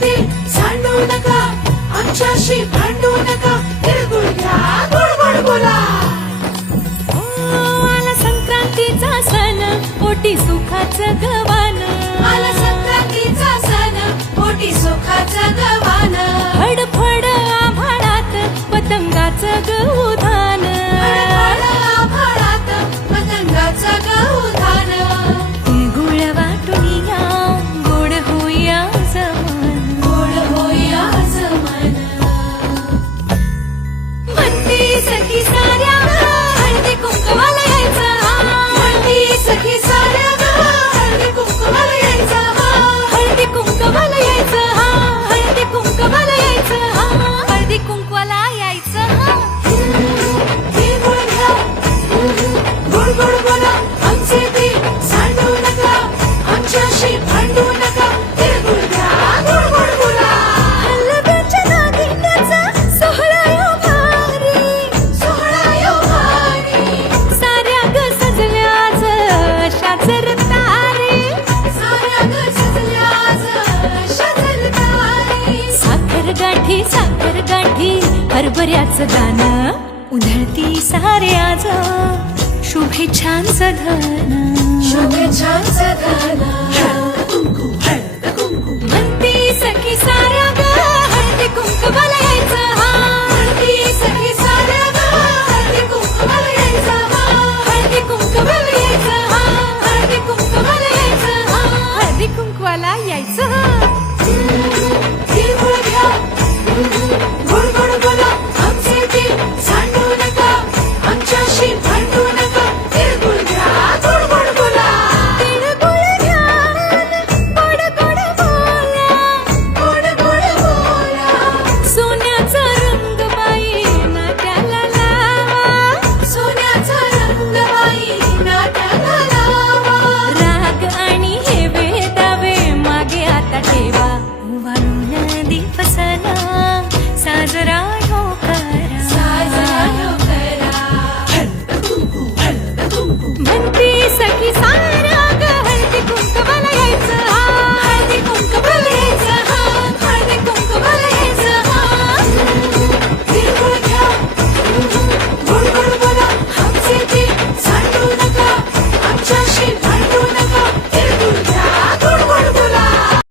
ते सांडू नका, आमच्याशी भांडू नका, तिळगुळ घ्या, गोड गोड बोला. आला संक्रांतीचा सण, पोटी सुखाचं गवान. आला संक्रांतीचा सण, पोटी सुखाचं गवान. फडफड आभाळात पतंगाचं गहुधान. फडफड आभाळात पतंगाचं गहुधान. तिळगुळ वाटून या, गोड होईया जमान. गोड होईया जमान. म्हणती सखी साऱ्या हळदी कुंकवाला यायचं. म्हणती सखी साऱ्या हळदी कुंकवाला यायचं. हळदी कुंकवाला यायचं. हळदी कुंकवाला यायचं. हळदी कुंकवाला यायचं. तिळगुळ घ्या, गोड गोड बोला, आमचे ते सांडू नका, आमच्याशी भांडू नका, तिळगुळ घ्या, गोड गोड बोला. हलव्याच्या नागिण्याचा सोहळा यो भारी. सोहळा यो भारी. साऱ्या ग सजल्या आज शाजर तारे. साऱ्या ग सजल्या आज शाजर तारे. साखर गाठी हरभऱ्याचं दाणं. उधळती सारे आज शुभेच्छांचं धन. शुभेच्छांचं धन. कुंकू हळदी